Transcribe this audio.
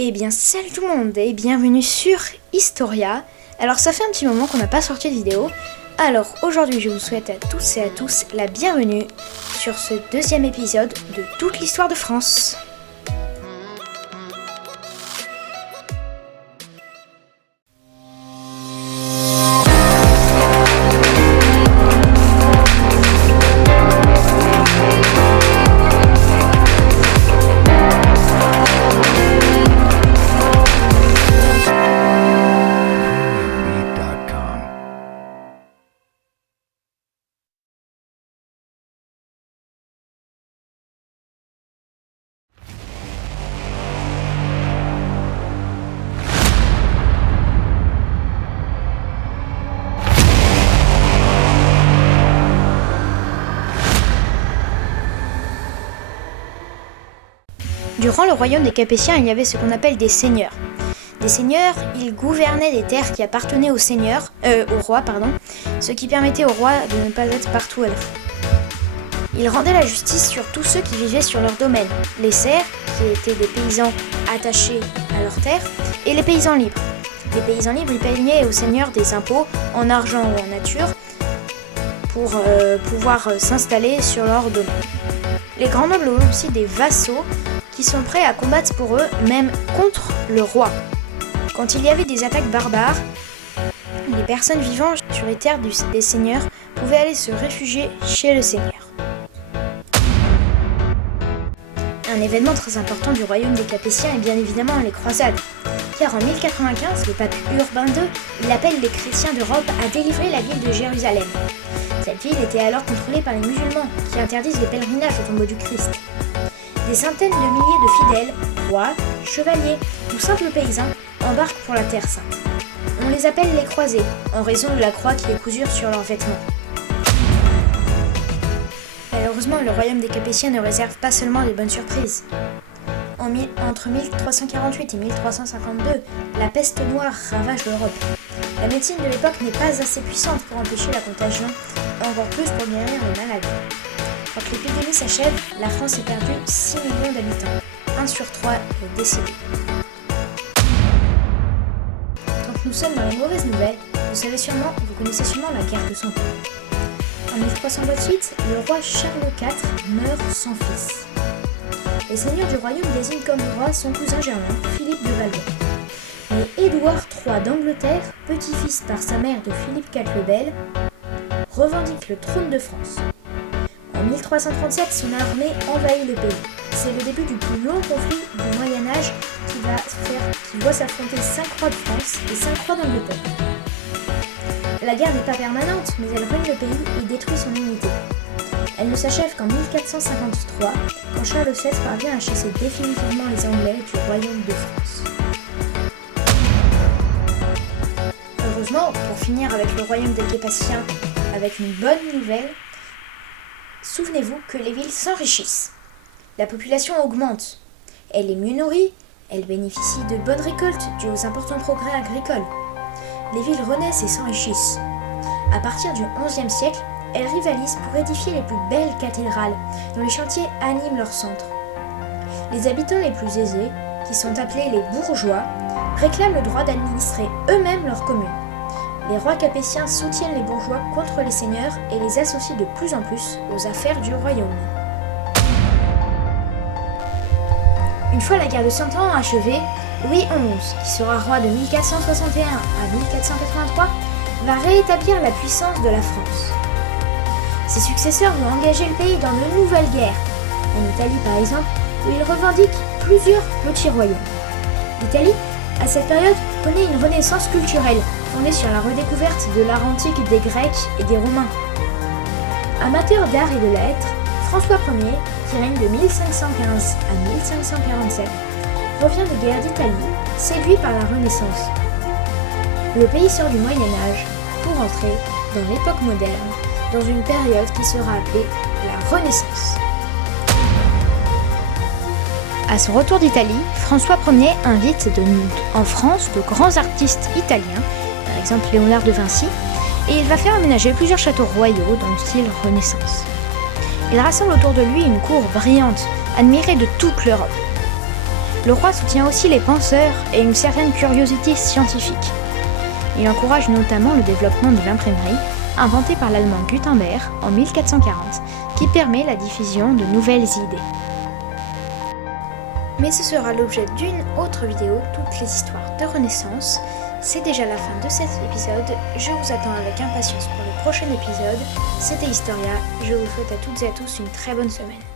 Eh bien salut tout le monde et bienvenue sur Historia. Alors ça fait un petit moment qu'on n'a pas sorti de vidéo. Alors aujourd'hui je vous souhaite à tous et à tous la bienvenue sur ce deuxième épisode de toute l'histoire de France. Durant le royaume des Capétiens, il y avait ce qu'on appelle des seigneurs. Des seigneurs, ils gouvernaient des terres qui appartenaient au roi, ce qui permettait au roi de ne pas être partout à la fois. Ils rendaient la justice sur tous ceux qui vivaient sur leur domaine, les serfs, qui étaient des paysans attachés à leurs terres, et les paysans libres. Les paysans libres, ils payaient aux seigneurs des impôts en argent ou en nature pour pouvoir s'installer sur leur domaine. Les grands nobles ont aussi des vassaux qui sont prêts à combattre pour eux, même contre le roi. Quand il y avait des attaques barbares, les personnes vivant sur les terres des seigneurs pouvaient aller se réfugier chez le seigneur. Un événement très important du royaume des Capétiens est bien évidemment les croisades, car en 1095, le pape Urbain II, il appelle les chrétiens d'Europe à délivrer la ville de Jérusalem. Cette ville était alors contrôlée par les musulmans, qui interdisent le pèlerinage au tombeau du Christ. Des centaines de milliers de fidèles, rois, chevaliers ou simples paysans embarquent pour la Terre Sainte. On les appelle les croisés, en raison de la croix qui est cousue sur leurs vêtements. Malheureusement, le royaume des Capétiens ne réserve pas seulement de bonnes surprises. Entre 1348 et 1352, la peste noire ravage l'Europe. La médecine de l'époque n'est pas assez puissante pour empêcher la contagion, encore plus pour guérir les malades. Quand l'épidémie s'achève, la France a perdu 6 millions d'habitants. 1 sur 3 est décédé. Tant que nous sommes dans les mauvaises nouvelles, vous connaissez sûrement la guerre de 100 ans. En 1328, le roi Charles IV meurt sans fils. Les seigneurs du royaume désignent comme roi son cousin germain, Philippe de Valois. Mais Édouard III d'Angleterre, petit-fils par sa mère de Philippe IV le Bel, revendique le trône de France. En 1337, son armée envahit le pays. C'est le début du plus long conflit du Moyen-Âge qui doit s'affronter 5 rois de France et 5 rois d'Angleterre. La guerre n'est pas permanente, mais elle ruine le pays et détruit son unité. Elle ne s'achève qu'en 1453, quand Charles VI parvient à chasser définitivement les Anglais du royaume de France. Heureusement, pour finir avec le royaume des Capétiens avec une bonne nouvelle, souvenez-vous que les villes s'enrichissent. La population augmente. Elle est mieux nourrie, elle bénéficie de bonnes récoltes dues aux importants progrès agricoles. Les villes renaissent et s'enrichissent. À partir du XIe siècle, elles rivalisent pour édifier les plus belles cathédrales dont les chantiers animent leur centre. Les habitants les plus aisés, qui sont appelés les bourgeois, réclament le droit d'administrer eux-mêmes leur commune. Les rois capétiens soutiennent les bourgeois contre les seigneurs et les associent de plus en plus aux affaires du royaume. Une fois la guerre de 100 ans achevée, Louis XI, qui sera roi de 1461 à 1483, va rétablir la puissance de la France. Ses successeurs vont engager le pays dans de nouvelles guerres, en Italie par exemple, où il revendique plusieurs petits royaumes. L'Italie, à cette période, connaît une renaissance culturelle, fondée sur la redécouverte de l'art antique des Grecs et des Romains. Amateur d'art et de lettres, François Ier, qui règne de 1515 à 1547, revient de guerre d'Italie, séduit par la Renaissance. Le pays sort du Moyen-Âge pour entrer dans l'époque moderne, dans une période qui sera appelée la Renaissance. À son retour d'Italie, François Ier invite en France de grands artistes italiens, par exemple Léonard de Vinci, et il va faire aménager plusieurs châteaux royaux dans le style Renaissance. Il rassemble autour de lui une cour brillante, admirée de toute l'Europe. Le roi soutient aussi les penseurs et une certaine curiosité scientifique. Il encourage notamment le développement de l'imprimerie, inventée par l'allemand Gutenberg en 1440, qui permet la diffusion de nouvelles idées. Mais ce sera l'objet d'une autre vidéo, toutes les histoires de Renaissance. C'est déjà la fin de cet épisode, je vous attends avec impatience pour le prochain épisode. C'était Historia, je vous souhaite à toutes et à tous une très bonne semaine.